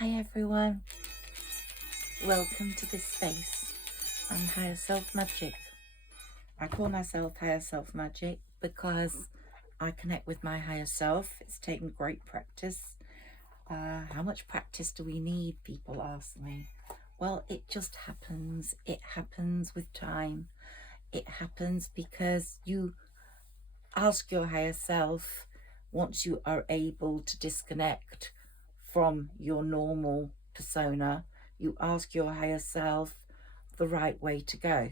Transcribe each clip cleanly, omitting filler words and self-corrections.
Hi everyone, welcome to this space. I'm Higherself Magic. I call myself Higherself Magic because I connect with my higher self. It's taken great practice. How much practice do we need, people ask me. Well, it just happens. It happens with time. It happens because you ask your higher self once you are able to disconnect from your normal persona. You ask your higher self the right way to go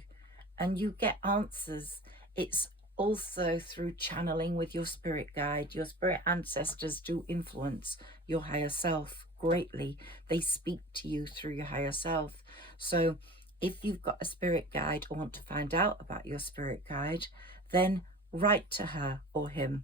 and you get answers. It's also through channeling with your spirit guide. Your spirit ancestors do influence your higher self greatly. They speak to you through your higher self. So if you've got a spirit guide or want to find out about your spirit guide, then write to her or him.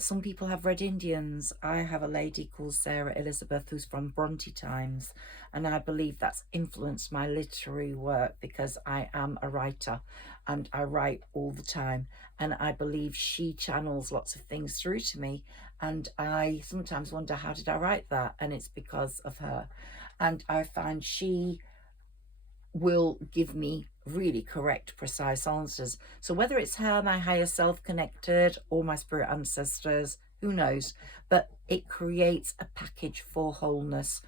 Some people have red Indians. I have a lady called Sarah Elizabeth who's from Bronte times, and I believe that's influenced my literary work because I am a writer and I write all the time, and I believe she channels lots of things through to me, and I sometimes wonder, how did I write that? And it's because of her. And I find she will give me really correct, precise answers. So whether it's her, my higher self connected, or my spirit ancestors, who knows, but it creates a package for wholeness.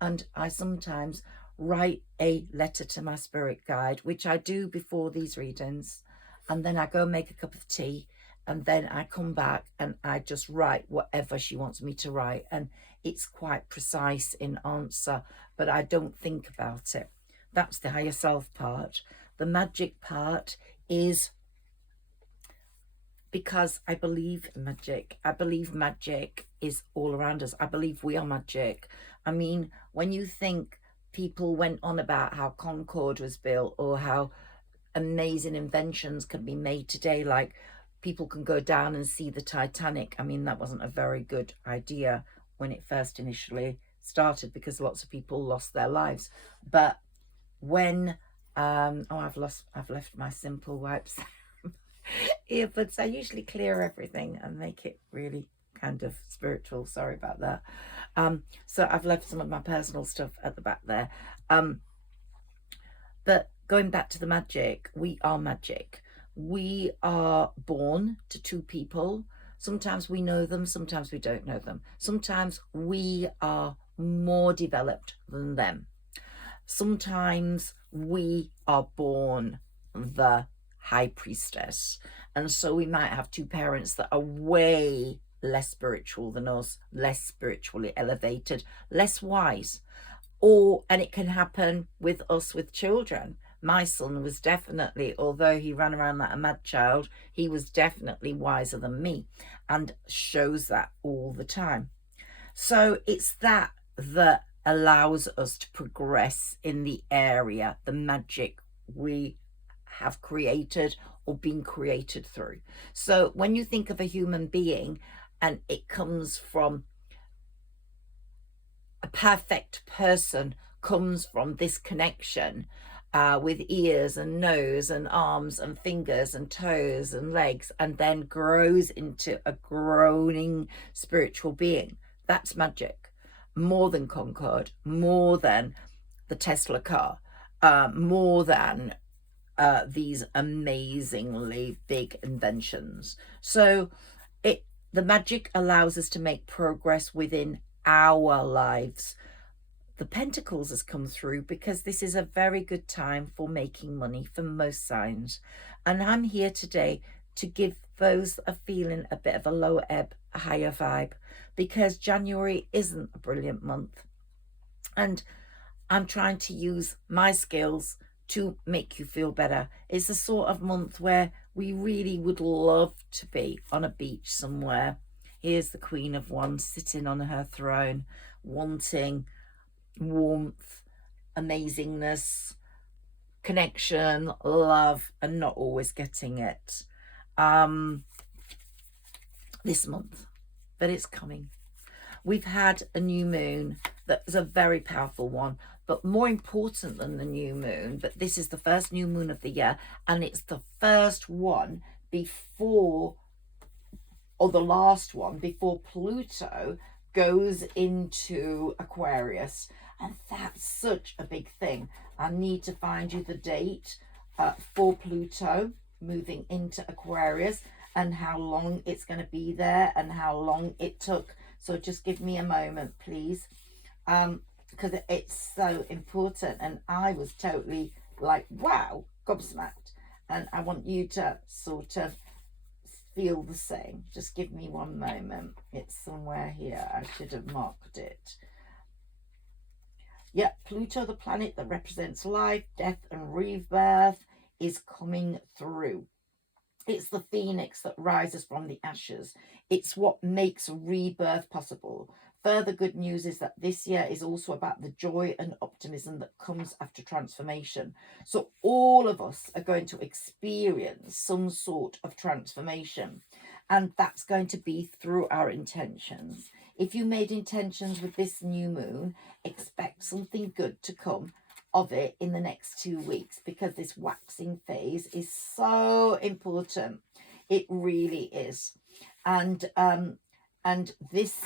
And I sometimes write a letter to my spirit guide, which I do before these readings, and then I go make a cup of tea, and then I come back and I just write whatever she wants me to write, and it's quite precise in answer, but I don't think about it. That's the higher self part. The magic part is because I believe in magic. I believe magic is all around us. I believe we are magic. I mean, when you think people went on about how Concorde was built or how amazing inventions can be made today, like people can go down and see the Titanic. I mean, that wasn't a very good idea when it first initially started because lots of people lost their lives. But when I've left my simple wipes earbuds. I usually clear everything and make it really kind of spiritual. Sorry about that. So I've left some of my personal stuff at the back there. But going back to the magic, we are magic. We are born to two people. Sometimes we know them, sometimes we don't know them. Sometimes we are more developed than them. Sometimes we are born the high priestess, and so we might have two parents that are way less spiritual than us, less spiritually elevated, less wise. And it can happen with us with children. My son was definitely, although he ran around like a mad child, he was definitely wiser than me, and shows that all the time. So it's that allows us to progress in the area, the magic we have created or been created through. So when you think of a human being and it comes from a perfect person, comes from this connection with ears and nose and arms and fingers and toes and legs, and then grows into a groaning spiritual being. That's magic. More than Concorde, more than the Tesla car, more than these amazingly big inventions. So the magic allows us to make progress within our lives. The Pentacles has come through because this is a very good time for making money for most signs. And I'm here today to give those are feeling a bit of a lower ebb, a higher vibe, because January isn't a brilliant month. And I'm trying to use my skills to make you feel better. It's the sort of month where we really would love to be on a beach somewhere. Here's the Queen of Wands sitting on her throne, wanting warmth, amazingness, connection, love, and not always getting it this month, but it's coming. We've had a new moon that was a very powerful one, but more important than the new moon, but this is the first new moon of the year, and it's the first one before, or the last one before Pluto goes into Aquarius, and that's such a big thing. I need to find you the date for Pluto moving into Aquarius and how long it's going to be there and how long it took. So just give me a moment, please, because it's so important. And I was totally like, wow, gobsmacked. And I want you to sort of feel the same. Just give me one moment. It's somewhere here. I should have marked it. Yeah, Pluto, the planet that represents life, death, and rebirth, is coming through. It's the phoenix that rises from the ashes. It's what makes rebirth possible. Further good news is that this year is also about the joy and optimism that comes after transformation. So all of us are going to experience some sort of transformation, and that's going to be through our intentions. If you made intentions with this new moon, expect something good to come of it in the next 2 weeks, because this waxing phase is so important. It really is. And this,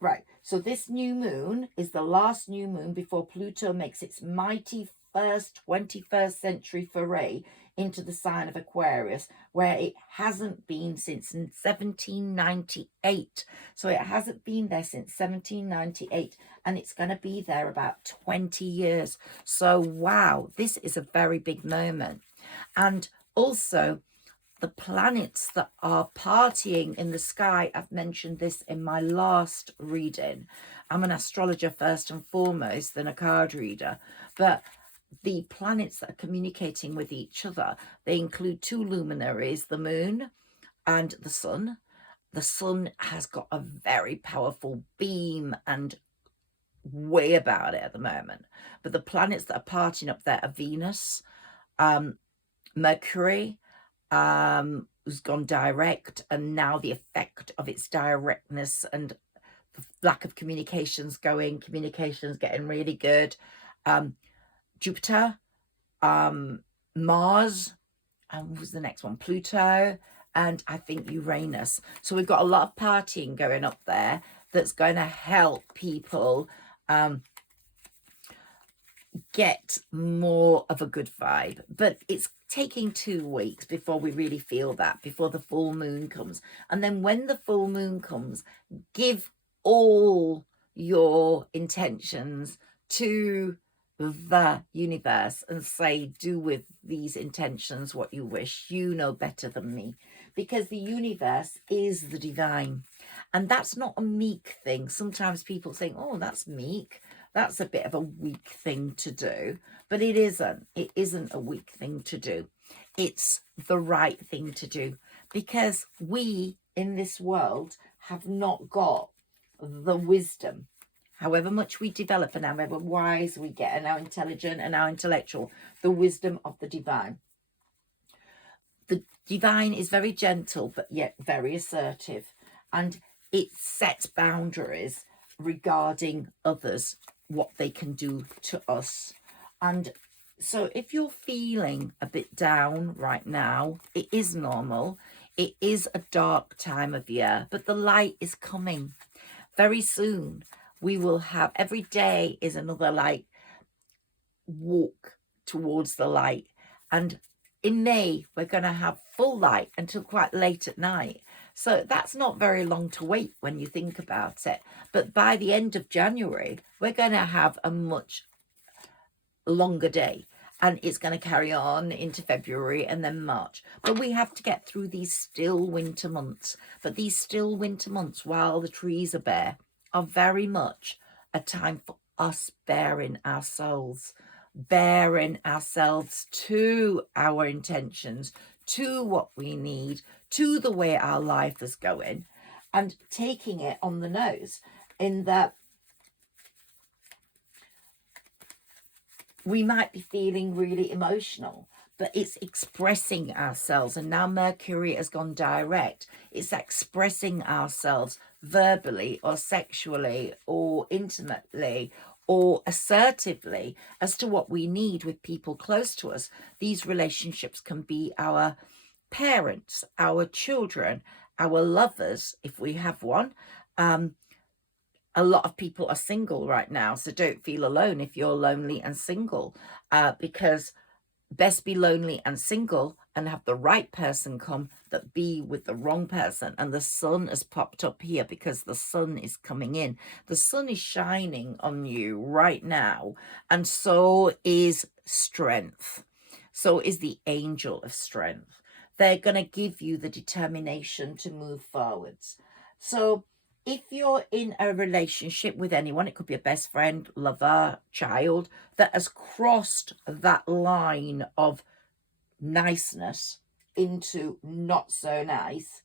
right, so this new moon is the last new moon before Pluto makes its mighty first 21st century foray into the sign of Aquarius, where it hasn't been since 1798. So it hasn't been there since 1798, and it's going to be there about 20 years. So wow, this is a very big moment. And also the planets that are partying in the sky, I've mentioned this in my last reading. I'm an astrologer first and foremost, then a card reader, but the planets that are communicating with each other, they include two luminaries, the moon and the sun. The sun has got a very powerful beam and way about it at the moment. But the planets that are partying up there are Venus, Mercury, who's gone direct, and now the effect of its directness and the lack of communications getting really good. Jupiter, Mars, and what was the next one? Pluto, and I think Uranus. So we've got a lot of partying going up there that's going to help people get more of a good vibe. But it's taking 2 weeks before we really feel that, before the full moon comes. And then when the full moon comes, give all your intentions to the universe and say, do with these intentions what you wish. You know better than me, because the universe is the divine, and that's not a meek thing. Sometimes people think, oh, that's meek, that's a bit of a weak thing to do, but it isn't a weak thing to do. It's the right thing to do, because we in this world have not got the wisdom. However much we develop and however wise we get and how intelligent and how intellectual, the wisdom of the divine. The divine is very gentle, but yet very assertive. And it sets boundaries regarding others, what they can do to us. And so if you're feeling a bit down right now, it is normal. It is a dark time of year, but the light is coming very soon. We will have, every day is another like walk towards the light. And in May, we're going to have full light until quite late at night. So that's not very long to wait when you think about it. But by the end of January, we're going to have a much longer day. And it's going to carry on into February and then March. But we have to get through these still winter months. But these still winter months, while the trees are bare, are very much a time for us bearing ourselves to our intentions, to what we need, to the way our life is going, and taking it on the nose, in that we might be feeling really emotional, but it's expressing ourselves. And now Mercury has gone direct. It's expressing ourselves verbally or sexually or intimately or assertively as to what we need with people close to us. These relationships can be our parents, our children, our lovers, if we have one, a lot of people are single right now, so don't feel alone if you're lonely and single, because best be lonely and single and have the right person come than be with the wrong person. And the sun has popped up here because the sun is coming in. The sun is shining on you right now, and so is strength. So is the angel of strength. They're going to give you the determination to move forwards. So if you're in a relationship with anyone, it could be a best friend, lover, child, that has crossed that line of niceness into not so nice,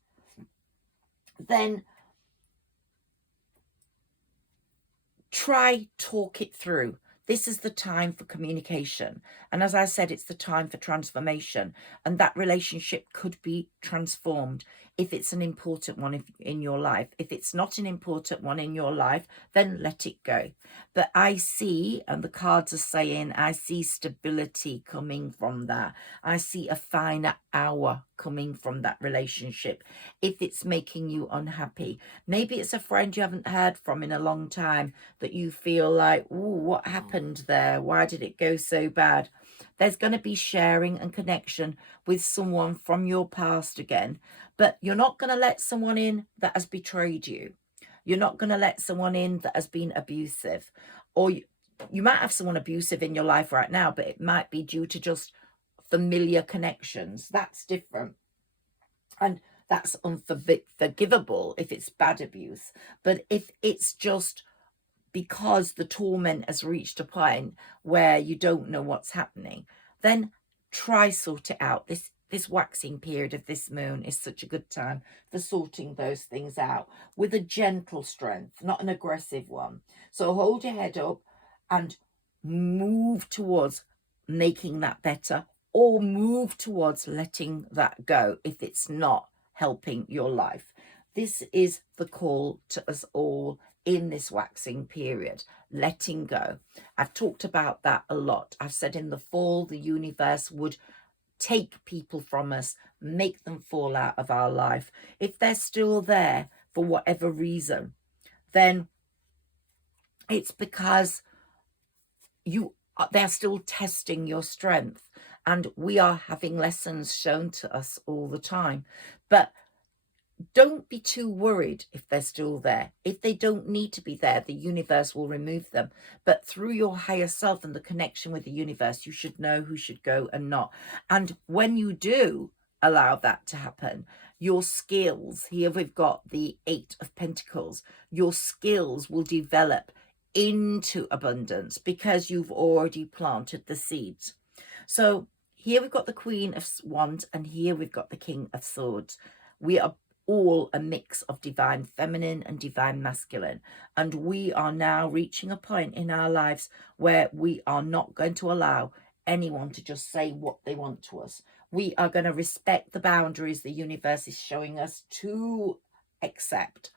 then try talk it through. This is the time for communication. And as I said, it's the time for transformation. And that relationship could be transformed if it's an important one in your life. If it's not an important one in your life, then let it go. But I see, and the cards are saying, I see stability coming from that. I see a finer hour coming from that relationship. If it's making you unhappy, maybe it's a friend you haven't heard from in a long time that you feel like, ooh, what happened there? Why did it go so bad? There's going to be sharing and connection with someone from your past again, but you're not going to let someone in that has betrayed you. You're not going to let someone in that has been abusive. Or you might have someone abusive in your life right now, but it might be due to just familiar connections. That's different. And that's unforgivable if it's bad abuse. But if it's just because the torment has reached a point where you don't know what's happening, then try sort it out. This waxing period of this moon is such a good time for sorting those things out with a gentle strength, not an aggressive one. So hold your head up and move towards making that better, or move towards letting that go if it's not helping your life. This is the call to us all in this waxing period, letting go. I've talked about that a lot. I've said in the fall, the universe would take people from us, make them fall out of our life. If they're still there for whatever reason, then it's because they're still testing your strength, and we are having lessons shown to us all the time. But don't be too worried if they're still there. If they don't need to be there, the universe will remove them. But through your higher self and the connection with the universe, you should know who should go and not. And when you do allow that to happen, your skills, here we've got the 8 of Pentacles, your skills will develop into abundance because you've already planted the seeds. So here we've got the Queen of Wands, and here we've got the King of Swords. We are all a mix of divine feminine and divine masculine, and we are now reaching a point in our lives where we are not going to allow anyone to just say what they want to us. We are going to respect the boundaries the universe is showing us to accept.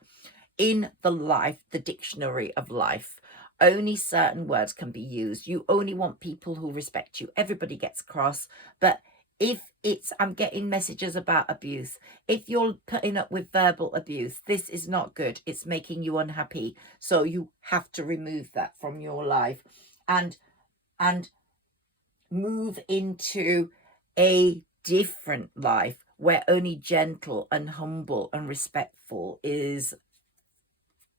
In the dictionary of life, only certain words can be used. You only want people who respect you. Everybody gets cross, but if I'm getting messages about abuse, if you're putting up with verbal abuse, this is not good. It's making you unhappy. So you have to remove that from your life and move into a different life where only gentle and humble and respectful is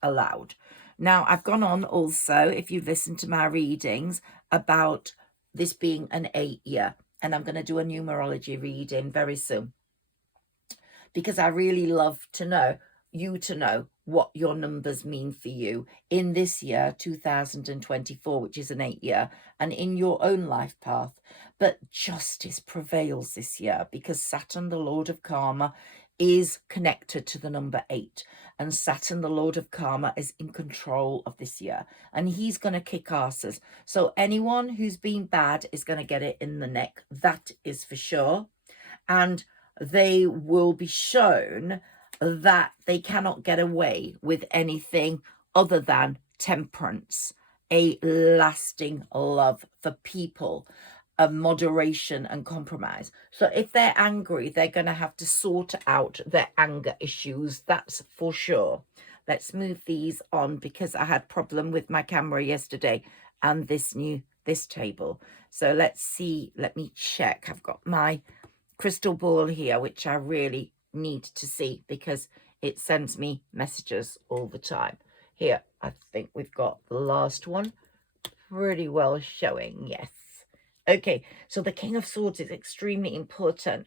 allowed. Now, I've gone on also, if you've listened to my readings, about this being an 8-year. And I'm going to do a numerology reading very soon, because I really love to know what your numbers mean for you in this year, 2024, which is an 8-year, and in your own life path. But justice prevails this year because Saturn, the Lord of Karma, is connected to the number 8. And Saturn, the Lord of Karma, is in control of this year. And he's going to kick asses. So anyone who's been bad is going to get it in the neck. That is for sure. And they will be shown that they cannot get away with anything other than temperance, a lasting love for people, a moderation and compromise. So if they're angry, they're going to have to sort out their anger issues. That's for sure. let's move these on because I had problem with my camera yesterday and this table. So let's see, let me check. I've got my crystal ball here, which I really need to see because it sends me messages all the time. Here, I think we've got the last one pretty well showing. Yes. Okay, so the King of Swords is extremely important.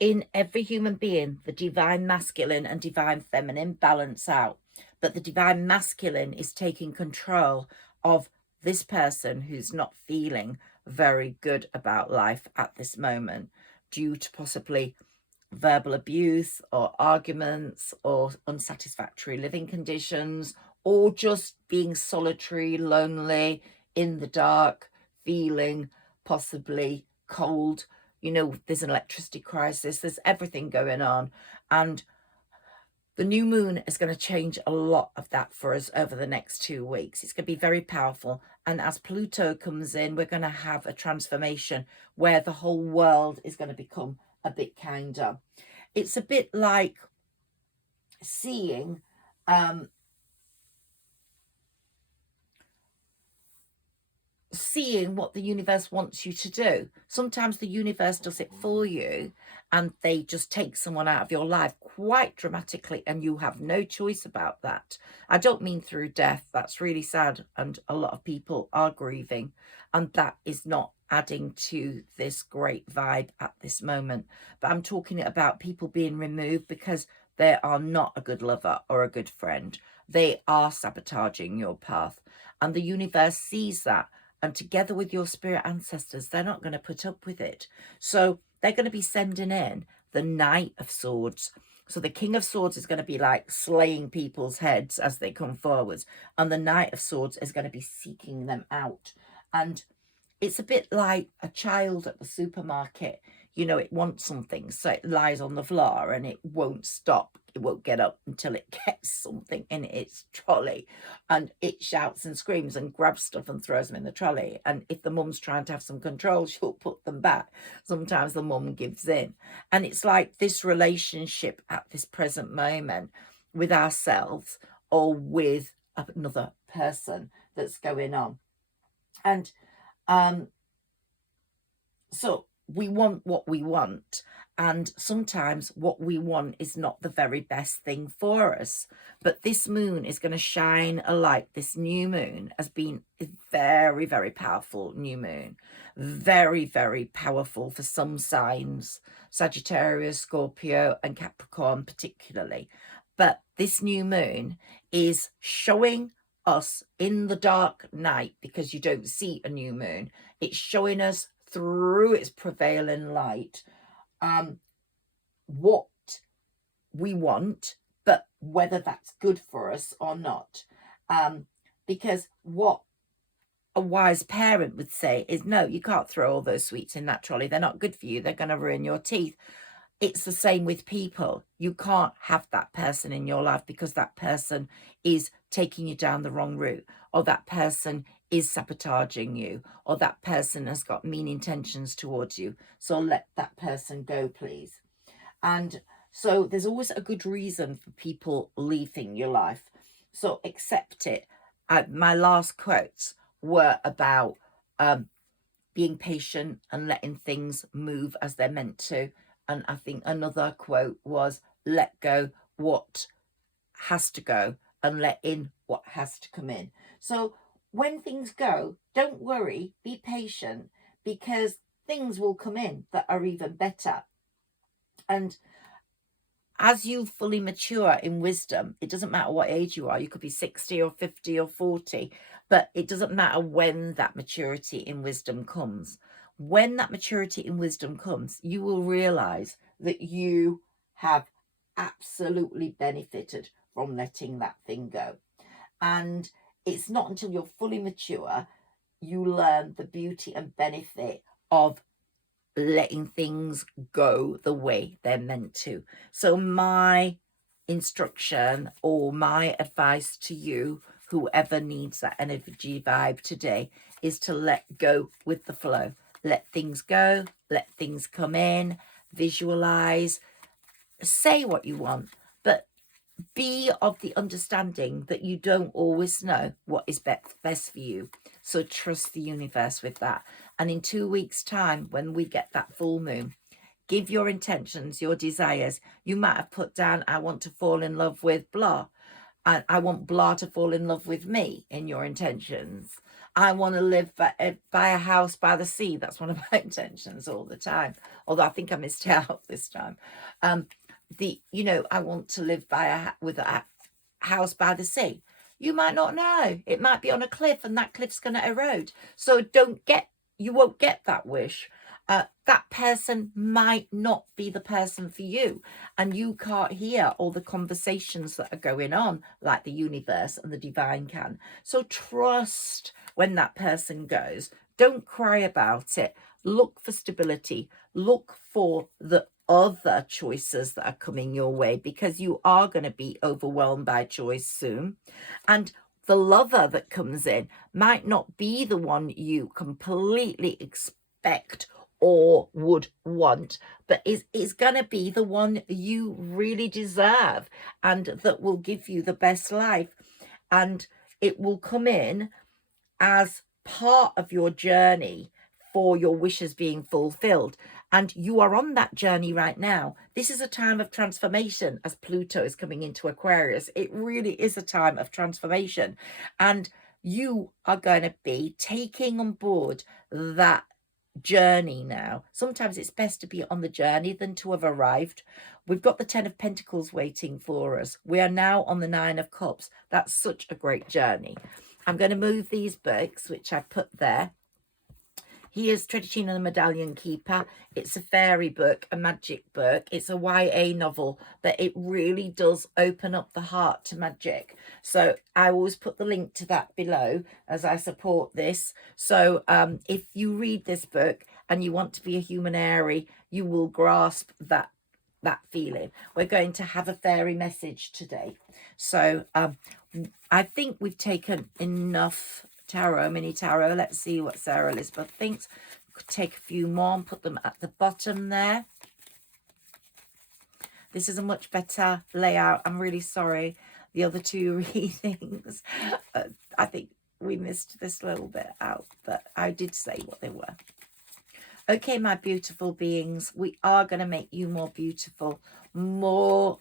In every human being, the divine masculine and divine feminine balance out. But the divine masculine is taking control of this person who's not feeling very good about life at this moment due to possibly verbal abuse or arguments or unsatisfactory living conditions, or just being solitary, lonely, in the dark, feeling possibly cold. You know, there's an electricity crisis, there's everything going on. And the new moon is going to change a lot of that for us over the next 2 weeks. It's going to be very powerful. And as Pluto comes in, we're going to have a transformation where the whole world is going to become a bit kinder. It's a bit like seeing what the universe wants you to do. Sometimes the universe does it for you and they just take someone out of your life quite dramatically and you have no choice about that. I don't mean through death. That's really sad and a lot of people are grieving, and that is not adding to this great vibe at this moment. But I'm talking about people being removed because they are not a good lover or a good friend. They are sabotaging your path, and the universe sees that. And together with your spirit ancestors, they're not going to put up with it. So they're going to be sending in the Knight of Swords. So the King of Swords is going to be like slaying people's heads as they come forwards. And the Knight of Swords is going to be seeking them out. And it's a bit like a child at the supermarket. You know, it wants something, so it lies on the floor and it won't stop. It won't get up until it gets something in its trolley, and it shouts and screams and grabs stuff and throws them in the trolley. And if the mum's trying to have some control, she'll put them back. Sometimes the mum gives in. And it's like this relationship at this present moment with ourselves or with another person that's going on. And so we want what we want, and sometimes what we want is not the very best thing for us. But this moon is going to shine a light. This new moon has been a very, very powerful new moon. Very, very powerful for some signs, Sagittarius, Scorpio and Capricorn particularly. But this new moon is showing us in the dark night, because you don't see a new moon. It's showing us through its prevailing light what we want, but whether that's good for us or not. Because what a wise parent would say is, no, you can't throw all those sweets in that trolley. They're not good for you. They're going to ruin your teeth. It's the same with people. You can't have that person in your life because that person is taking you down the wrong route, or that person is sabotaging you, or that person has got mean intentions towards you. So let that person go, please. And so there's always a good reason for people leaving your life. So accept it. My last quotes were about being patient and letting things move as they're meant to. And I think another quote was, let go what has to go and let in what has to come in. So when things go, don't worry, be patient, because things will come in that are even better. And as you fully mature in wisdom, it doesn't matter what age you are. You could be 60 or 50 or 40, but it doesn't matter when that maturity in wisdom comes. When that maturity in wisdom comes, you will realize that you have absolutely benefited from letting that thing go. And it's not until you're fully mature you learn the beauty and benefit of letting things go the way they're meant to. So my instruction or my advice to you, whoever needs that energy vibe today, is to let go with the flow. Let things go, let things come in, visualize, say what you want, but be of the understanding that you don't always know what is best for you. So trust the universe with that. And in 2 weeks' time, when we get that full moon, give your intentions, your desires. You might have put down, I want to fall in love with blah. And I want blah to fall in love with me in your intentions. I want to live by a house by the sea. That's one of my intentions all the time. Although I think I missed out this time. I want to live with a house by the sea. You might not know. It might be on a cliff, and that cliff's going to erode. So you won't get that wish. That person might not be the person for you, and you can't hear all the conversations that are going on like the universe and the divine can. So trust when that person goes. Don't cry about it. Look for stability. Look for the other choices that are coming your way, because you are going to be overwhelmed by choice soon. And the lover that comes in might not be the one you completely expect or would want, but is going to be the one you really deserve, and that will give you the best life. And it will come in as part of your journey for your wishes being fulfilled. And you are on that journey right now. This is a time of transformation as Pluto is coming into Aquarius. It really is a time of transformation. And you are going to be taking on board that journey now. Sometimes it's best to be on the journey than to have arrived. We've got the 10 of Pentacles waiting for us. We are now on the 9 of Cups. That's such a great journey. I'm going to move these books, which I put there. Here's Tredicina the Medallion Keeper. It's a fairy book, a magic book. It's a YA novel, but it really does open up the heart to magic. So I always put the link to that below as I support this. So if you read this book and you want to be a Humanairy, you will grasp that feeling. We're going to have a fairy message today. So I think we've taken enough tarot, mini tarot. Let's see what Sarah Elizabeth thinks. Could take a few more and put them at the bottom there. This is a much better layout. I'm really sorry. The other two readings, I think we missed this little bit out, but I did say what they were. Okay, my beautiful beings, we are going to make you more beautiful, more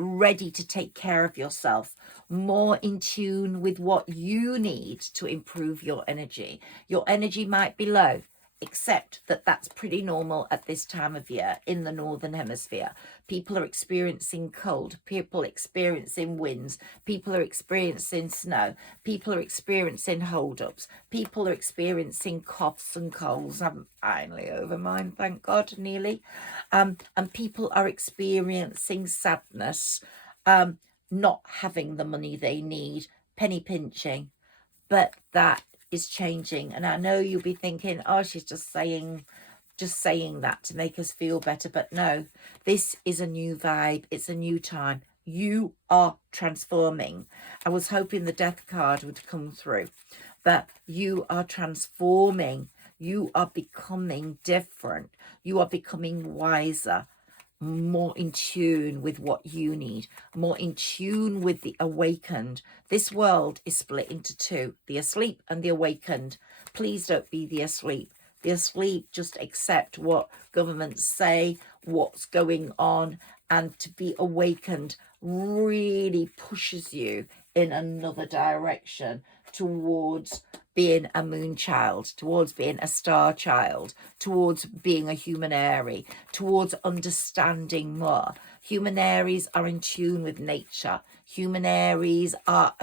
ready to take care of yourself, more in tune with what you need to improve your energy. Your energy might be low, except that that's pretty normal at this time of year in the Northern Hemisphere. People are experiencing cold, people experiencing winds, people are experiencing snow, people are experiencing hold-ups, people are experiencing coughs and colds. I'm finally over mine, thank God, nearly. And people are experiencing sadness, not having the money they need, penny pinching. But that is changing, and I know you'll be thinking, oh, she's just saying that to make us feel better. But no, this is a new vibe. It's a new time. You are transforming. I was hoping the death card would come through, but you are transforming. You are becoming different. You are becoming wiser, more in tune with what you need, more in tune with the awakened. This world is split into two, the asleep and the awakened. Please don't be the asleep. The asleep just accept what governments say, what's going on, and to be awakened really pushes you in another direction towards being a moon child, towards being a star child, towards being a Humanairy, towards understanding more. Humanairies are in tune with nature. Humanairies are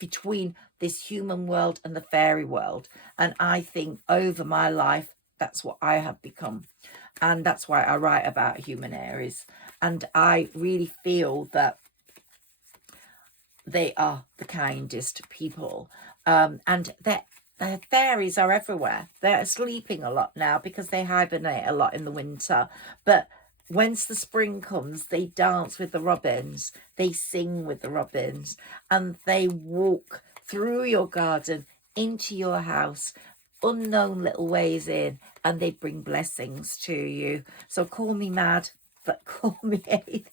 between this human world and the fairy world. And I think over my life, that's what I have become. And that's why I write about Humanairies. And I really feel that they are the kindest people. And the fairies are everywhere. They're sleeping a lot now because they hibernate a lot in the winter. But once the spring comes, they dance with the robins. They sing with the robins. And they walk through your garden into your house, unknown little ways in, and they bring blessings to you. So call me mad, but call me anything.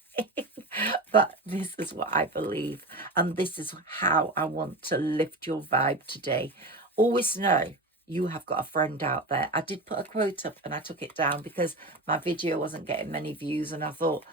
But this is what I believe, and this is how I want to lift your vibe today. Always know you have got a friend out there. I did put a quote up and I took it down because my video wasn't getting many views, and I thought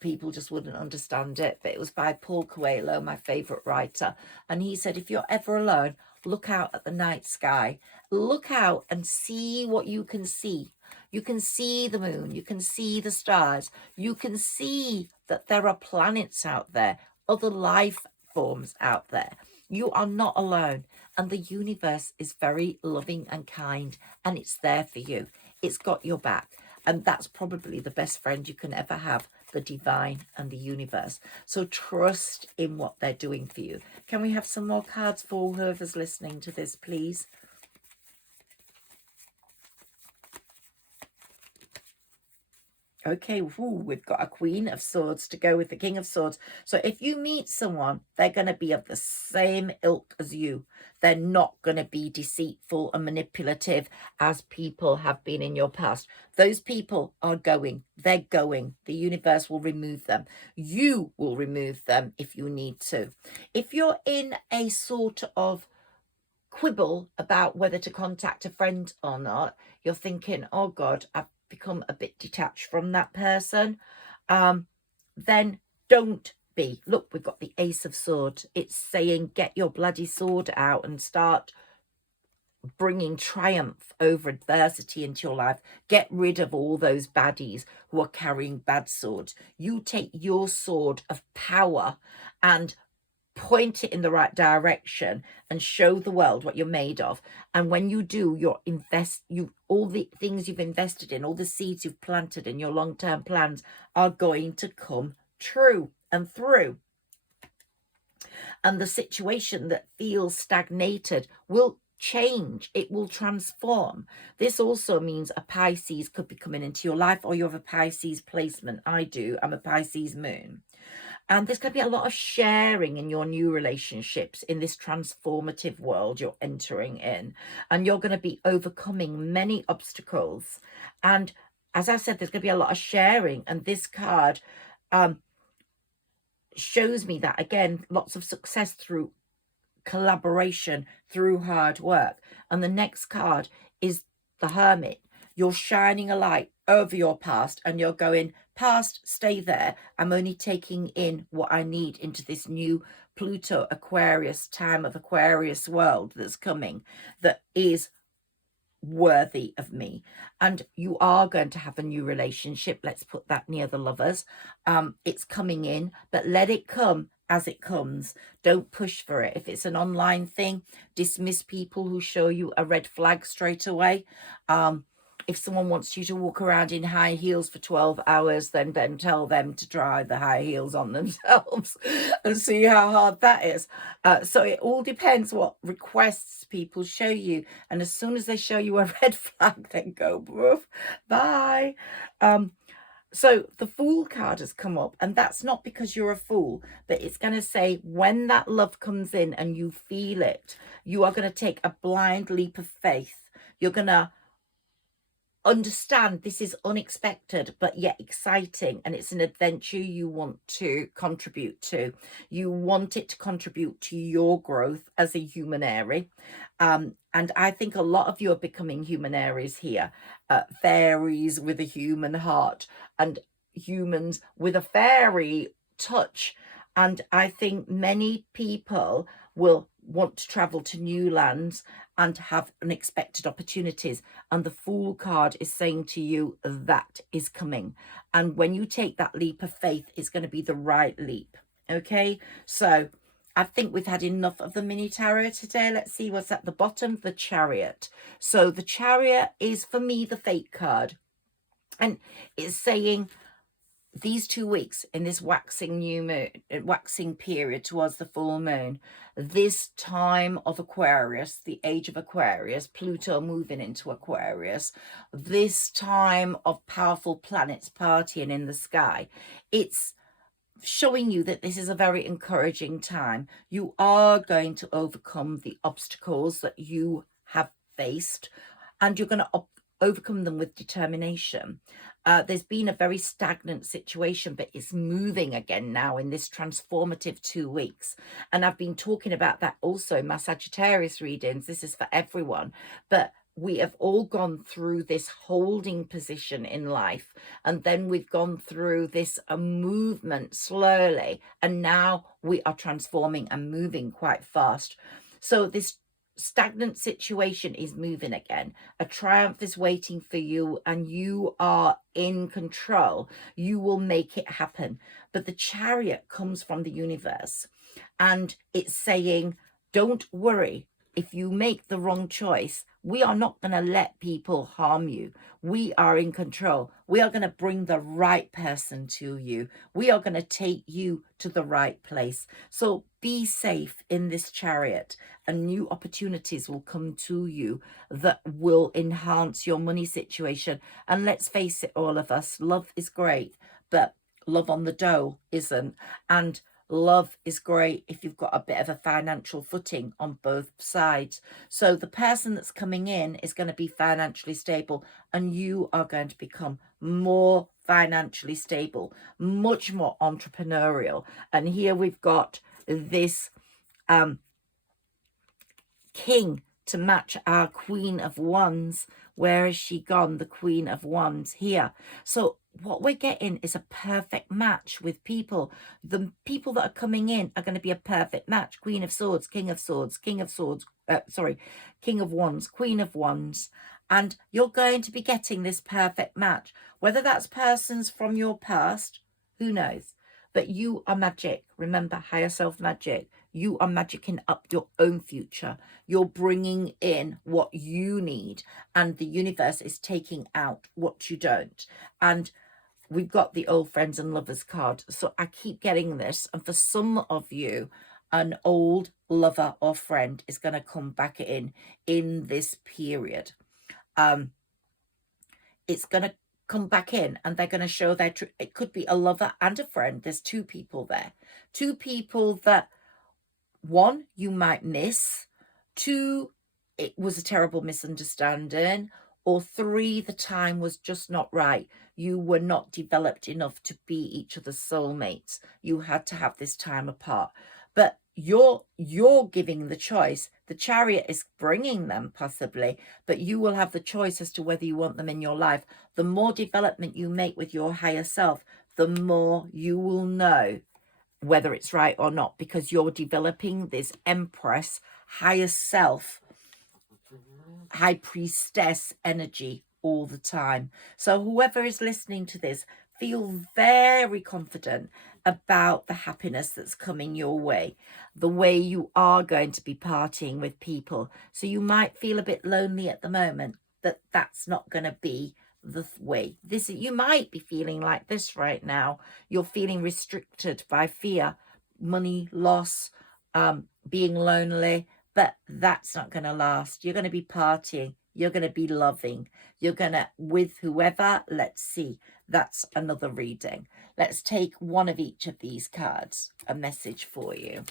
people just wouldn't understand it. But it was by Paul Coelho, my favourite writer, and he said, if you're ever alone, look out at the night sky. Look out and see what you can see. You can see the moon, you can see the stars, you can see that there are planets out there, other life forms out there. You are not alone, and the universe is very loving and kind, and it's there for you. It's got your back, and that's probably the best friend you can ever have, the divine and the universe. So trust in what they're doing for you. Can we have some more cards for whoever's listening to this, please? Okay, we've got a Queen of Swords to go with the King of Swords. So if you meet someone, they're going to be of the same ilk as you. They're not going to be deceitful and manipulative as people have been in your past. Those people are going. They're going. The universe will remove them. You will remove them if you need to. If you're in a sort of quibble about whether to contact a friend or not, you're thinking, oh God, I've become a bit detached from that person, then don't be. Look, we've got the Ace of Swords. It's saying get your bloody sword out and start bringing triumph over adversity into your life. Get rid of all those baddies who are carrying bad swords. You take your sword of power and point it in the right direction and show the world what you're made of. And when you do, all the things you've invested in, all the seeds you've planted in your long-term plans are going to come true and through. And the situation that feels stagnated will change. It will transform. This also means a Pisces could be coming into your life, or you have a Pisces placement. I do. I'm a Pisces moon. And there's going to be a lot of sharing in your new relationships in this transformative world you're entering in. And you're going to be overcoming many obstacles. And as I said, there's going to be a lot of sharing. And this card shows me that, again, lots of success through collaboration, through hard work. And the next card is the Hermit. You're shining a light over your past and you're going, past, stay there. I'm only taking in what I need into this new Pluto Aquarius time of Aquarius world that's coming, that is worthy of me. And you are going to have a new relationship. Let's put that near the Lovers. It's coming in, but let it come as it comes. Don't push for it. If it's an online thing, dismiss people who show you a red flag straight away. If someone wants you to walk around in high heels for 12 hours, then tell them to try the high heels on themselves and see how hard that is. So it all depends what requests people show you. And as soon as they show you a red flag, then go, woof, bye. So the Fool card has come up, and that's not because you're a fool, but it's going to say when that love comes in and you feel it, you are going to take a blind leap of faith. You're going to understand this is unexpected but yet exciting, and it's an adventure you want to contribute to. You want it to contribute to your growth as a Humanairy, and I think a lot of you are becoming Humanairies here, fairies with a human heart and humans with a fairy touch. And I think many people will want to travel to new lands and have unexpected opportunities. And the Fool card is saying to you that is coming. And when you take that leap of faith, it's going to be the right leap. Okay, so I think we've had enough of the mini tarot today. Let's see what's at the bottom. The Chariot. So the Chariot is, for me, the Fate card. And it's saying these 2 weeks in this waxing new moon, waxing period towards the full moon, this time of Aquarius, the age of Aquarius, Pluto moving into Aquarius, this time of powerful planets partying in the sky, it's showing you that this is a very encouraging time. You are going to overcome the obstacles that you have faced, and you're going to overcome them with determination. There's been a very stagnant situation, but it's moving again now in this transformative 2 weeks. And I've been talking about that also in my Sagittarius readings. This is for everyone. But we have all gone through this holding position in life. And then we've gone through this movement slowly. And now we are transforming and moving quite fast. So this stagnant situation is moving again. A triumph is waiting for you, and you are in control. You will make it happen. But the Chariot comes from the universe, and it's saying, don't worry. If you make the wrong choice, we are not going to let people harm you. We are in control. We are going to bring the right person to you. We are going to take you to the right place. So be safe in this Chariot, and new opportunities will come to you that will enhance your money situation. And let's face it, all of us, love is great, but love on the dole isn't. And love is great if you've got a bit of a financial footing on both sides. So the person that's coming in is going to be financially stable, and you are going to become more financially stable, much more entrepreneurial. And here we've got this King to match our Queen of Wands. Where has she gone? The Queen of Wands here. So what we're getting is a perfect match with people. The people that are coming in are going to be a perfect match. Queen of Swords, King of Swords, King of Swords, King of Wands, Queen of Wands. And you're going to be getting this perfect match. Whether that's persons from your past, who knows? But you are magic. Remember, higher self magic. You are magicking up your own future. You're bringing in what you need, and the universe is taking out what you don't. And we've got the old friends and lovers card. So I keep getting this. And for some of you, an old lover or friend is going to come back in this period. It's going to come back in, and they're going to show their truth. It could be a lover and a friend. There's two people there. Two people that, one, you might miss. Two, it was a terrible misunderstanding. Or three, the time was just not right. You were not developed enough to be each other's soulmates. You had to have this time apart. But you're giving the choice. The Chariot is bringing them possibly, but you will have the choice as to whether you want them in your life. The more development you make with your higher self, the more you will know whether it's right or not, because you're developing this Empress, higher self, high priestess energy all the time. So whoever is listening to this, feel very confident about the happiness that's coming your way, the way you are going to be partying with people. So you might feel a bit lonely at the moment, that's not going to be the way. You might be feeling like this right now. You're feeling restricted by fear, money loss, being lonely, but that's not going to last. You're going to be partying. You're going to be loving. You're going to, with whoever. Let's see. That's another reading. Let's take one of each of these cards, a message for you.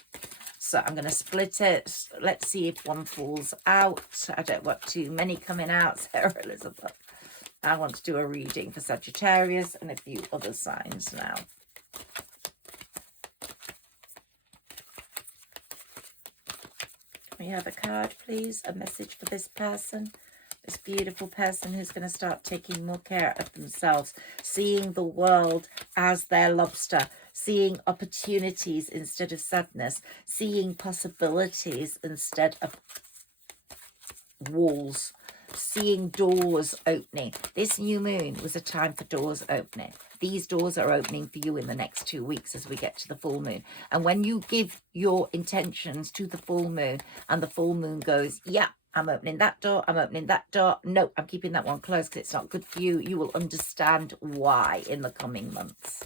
So I'm going to split it. Let's see if one falls out. I don't want too many coming out, Sarah Elizabeth. I want to do a reading for Sagittarius and a few other signs now. Can we have a card, please? A message for this person. This beautiful person who's going to start taking more care of themselves, seeing the world as their lobster, seeing opportunities instead of sadness, seeing possibilities instead of walls, seeing doors opening. This new moon was a time for doors opening. These doors are opening for you in the next 2 weeks as we get to the full moon. And when you give your intentions to the full moon, and the full moon goes, yeah, I'm opening that door, I'm opening that door. No, I'm keeping that one closed because it's not good for you. You will understand why in the coming months.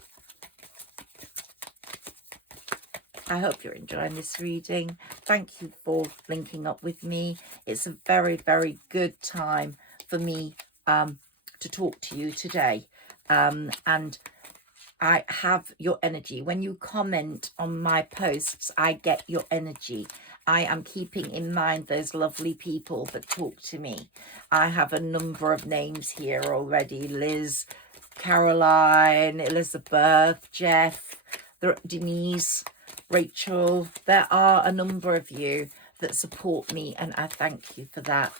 I hope you're enjoying this reading. Thank you for linking up with me. It's a very, very good time for me to talk to you today. And I have your energy. When you comment on my posts, I get your energy. I am keeping in mind those lovely people that talk to me. I have a number of names here already. Liz, Caroline, Elizabeth, Jeff, Denise, Rachel. There are a number of you that support me, and I thank you for that.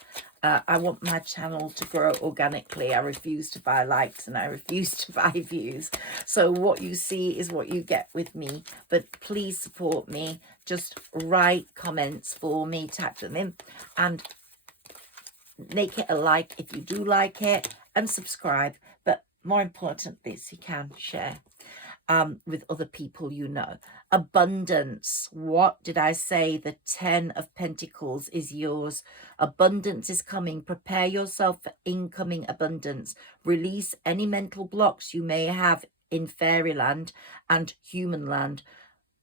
I want my channel to grow organically. I refuse to buy likes and I refuse to buy views. So what you see is what you get with me. But please support me. Just write comments for me, type them in, and make it a like if you do like it, and subscribe. But more importantly, if you can, share with other people you know. Abundance. What did I say? The 10 of Pentacles is yours. Abundance is coming. Prepare yourself for incoming abundance. Release any mental blocks you may have in fairyland and human land.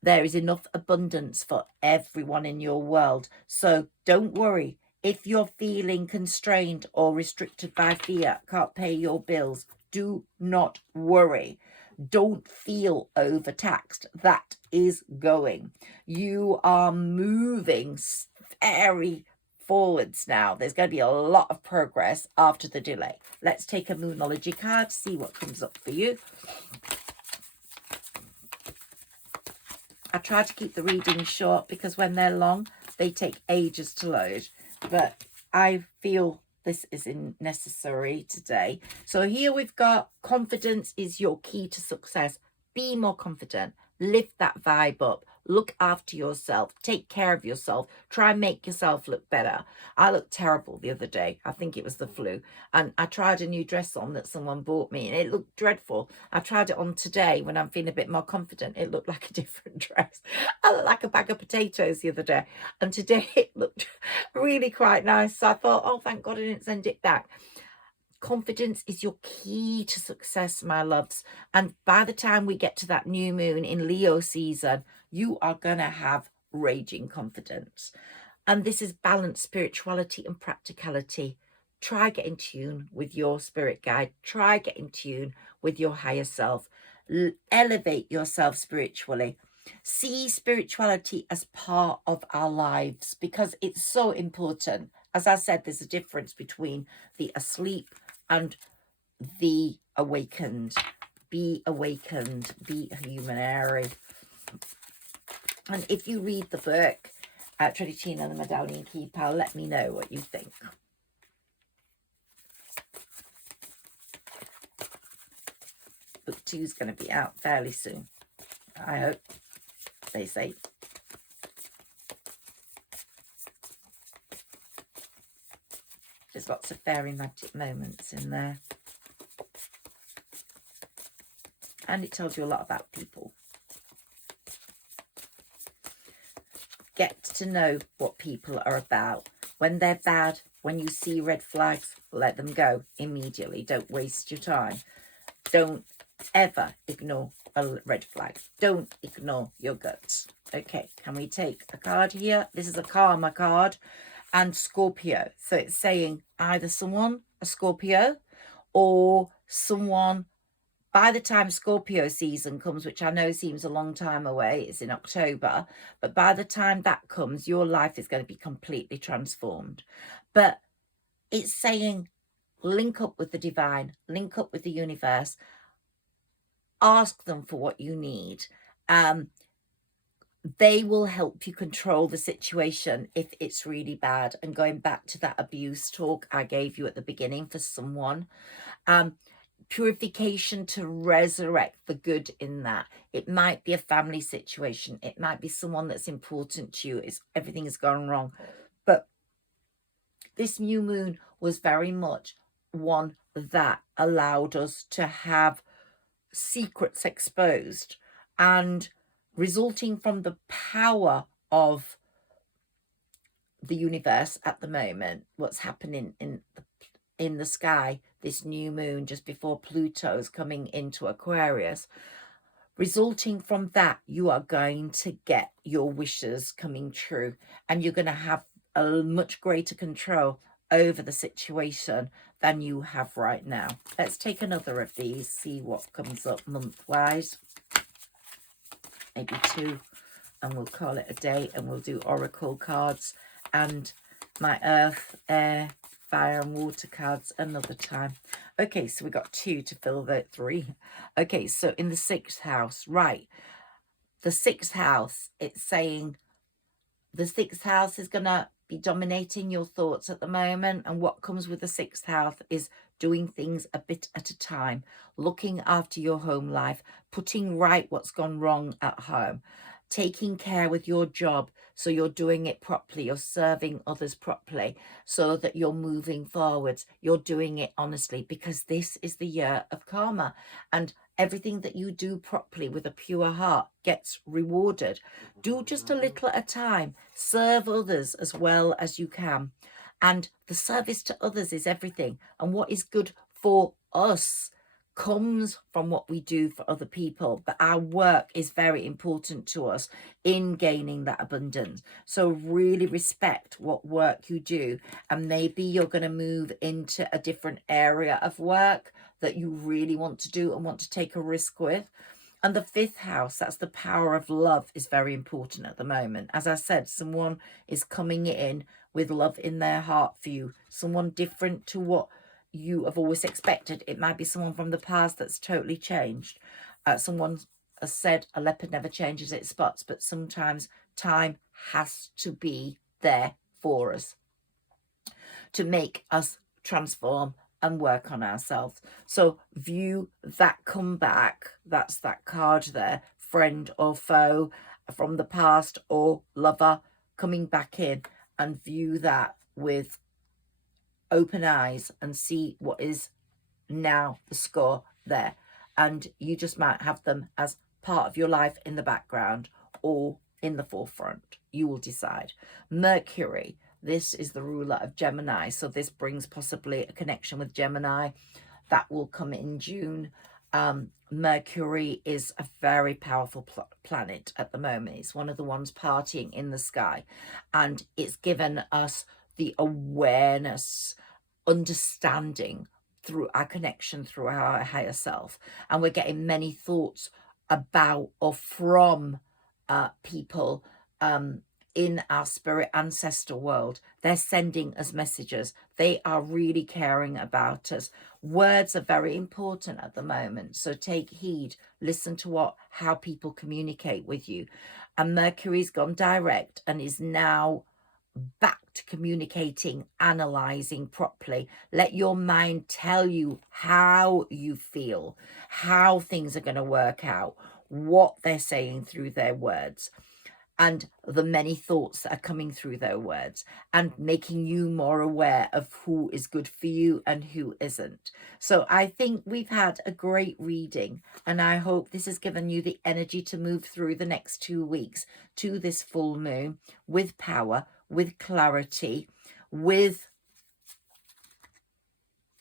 There is enough abundance for everyone in your world. So don't worry. If you're feeling constrained or restricted by fear, can't pay your bills, do not worry. Don't feel overtaxed. That is going. You are moving very forwards now. There's going to be a lot of progress after the delay. Let's take a Moonology card, see what comes up for you. I try to keep the readings short because when they're long, they take ages to load. But I feel this is necessary today. So here we've got confidence is your key to success. Be more confident. Lift that vibe up. Look after yourself. Take care of yourself. Try and make yourself look better. I looked terrible the other day. I think it was the flu. And I tried a new dress on that someone bought me and it looked dreadful. I tried it on today when I'm feeling a bit more confident. It looked like a different dress. I looked like a bag of potatoes the other day. And today it looked really quite nice. So I thought, oh, thank God I didn't send it back. Confidence is your key to success, my loves. And by the time we get to that new moon in Leo season, you are going to have raging confidence. And this is balanced spirituality and practicality. Try get in tune with your spirit guide. Try get in tune with your higher self. Elevate yourself spiritually. See spirituality as part of our lives because it's so important. As I said, there's a difference between the asleep and the awakened. Be awakened. Be a Humanairy. And if you read the book, Tredicina the Medallion Keeper, let me know what you think. Book 2 is going to be out fairly soon. I hope. They say. There's lots of fairy magic moments in there. And it tells you a lot about people. Get to know what people are about. When they're bad, when you see red flags, let them go immediately. Don't waste your time. Don't ever ignore a red flag. Don't ignore your guts. Okay, can we take a card here? This is a Karma card and Scorpio. So it's saying either someone, a Scorpio, or someone, by the time Scorpio season comes, which I know seems a long time away, it's in October, but by the time that comes, your life is going to be completely transformed. But it's saying link up with the divine, link up with the universe, ask them for what you need. They will help you control the situation if it's really bad. And going back to that abuse talk I gave you at the beginning for someone, purification to resurrect the good in that. It might be a family situation. It might be someone that's important to you. Everything has gone wrong. But this new moon was very much one that allowed us to have secrets exposed, and resulting from the power of the universe at the moment, what's happening in the sky, this new moon just before Pluto's coming into Aquarius, resulting from that, you are going to get your wishes coming true, and you're going to have a much greater control over the situation than you have right now. Let's take another of these, see what comes up month-wise. Maybe 2. and we'll call it a day, and we'll do oracle cards and my earth, air, fire and water cards another time. Okay, so we got 2 to fill the 3. Okay, so in the 6th house, right, the 6th house, it's saying the 6th house is going to be dominating your thoughts at the moment, and what comes with the 6th house is doing things a bit at a time, looking after your home life, putting right what's gone wrong at home, taking care with your job so you're doing it properly, you're serving others properly, so that you're moving forwards, you're doing it honestly, because this is the year of karma, and everything that you do properly with a pure heart gets rewarded. Do just a little at a time. Serve others as well as you can. And the service to others is everything. And what is good for us comes from what we do for other people. But our work is very important to us in gaining that abundance. So really respect what work you do. And maybe you're going to move into a different area of work that you really want to do and want to take a risk with. And the 5th house, that's the power of love, is very important at the moment. As I said, someone is coming in with love in their heart for you, someone different to what you have always expected. It might be someone from the past that's totally changed. Someone has said a leopard never changes its spots, but sometimes time has to be there for us to make us transform and work on ourselves. So view that comeback, that's that card there, friend or foe from the past or lover coming back in, and view that with open eyes and see what is now the score there. And you just might have them as part of your life in the background or in the forefront. You will decide. Mercury, this is the ruler of Gemini, so this brings possibly a connection with Gemini. That will come in June. Mercury is a very powerful planet at the moment. It's one of the ones partying in the sky, and it's given us the awareness, understanding through our connection through our higher self. And we're getting many thoughts about or from people in our spirit ancestor world. They're sending us messages. They are really caring about us. Words are very important at the moment, so take heed. Listen to how people communicate with you. And Mercury's gone direct and is now back to communicating, analyzing properly. Let your mind tell you how you feel, how things are going to work out, what they're saying through their words, and the many thoughts that are coming through their words, and making you more aware of who is good for you and who isn't. So I think we've had a great reading, and I hope this has given you the energy to move through the next 2 weeks to this full moon with power, with clarity, with...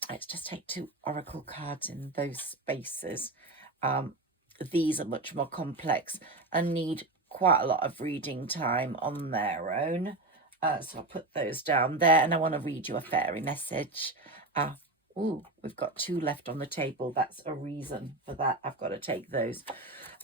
Let's just take 2 oracle cards in those spaces. These are much more complex and need quite a lot of reading time on their own. So I'll put those down there, and I want to read you a fairy message. Oh, we've got 2 left on the table. That's a reason for that. I've got to take those.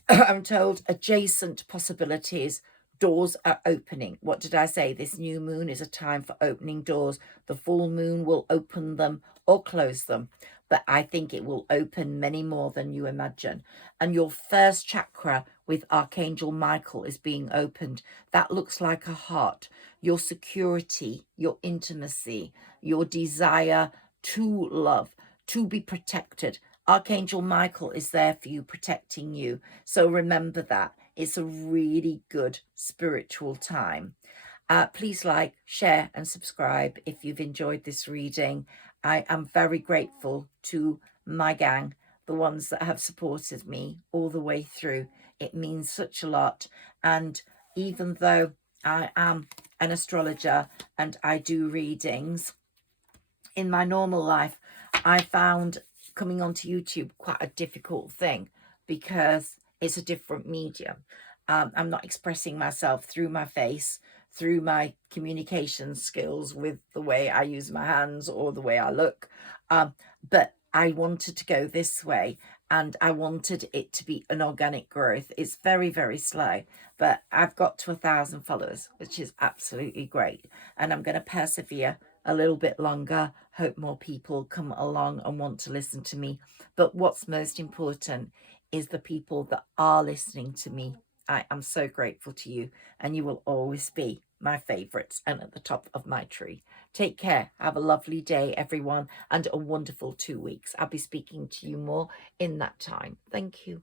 I'm told adjacent possibilities. Doors are opening. What did I say? This new moon is a time for opening doors. The full moon will open them or close them, but I think it will open many more than you imagine. And your first chakra with Archangel Michael is being opened. That looks like a heart. Your security, your intimacy, your desire to love, to be protected. Archangel Michael is there for you, protecting you. So remember that. It's a really good spiritual time. Please like, share and subscribe if you've enjoyed this reading. I am very grateful to my gang, the ones that have supported me all the way through. It means such a lot. And even though I am an astrologer and I do readings, in my normal life, I found coming onto YouTube quite a difficult thing because it's a different medium. I'm not expressing myself through my face, through my communication skills with the way I use my hands or the way I look. But I wanted to go this way, and I wanted it to be an organic growth. It's very, very slow, but I've got to 1,000 followers, which is absolutely great. And I'm going to persevere a little bit longer. Hope more people come along and want to listen to me. But what's most important is the people that are listening to me. I am so grateful to you, and you will always be my favourites and at the top of my tree. Take care. Have a lovely day, everyone, and a wonderful 2 weeks. I'll be speaking to you more in that time. Thank you.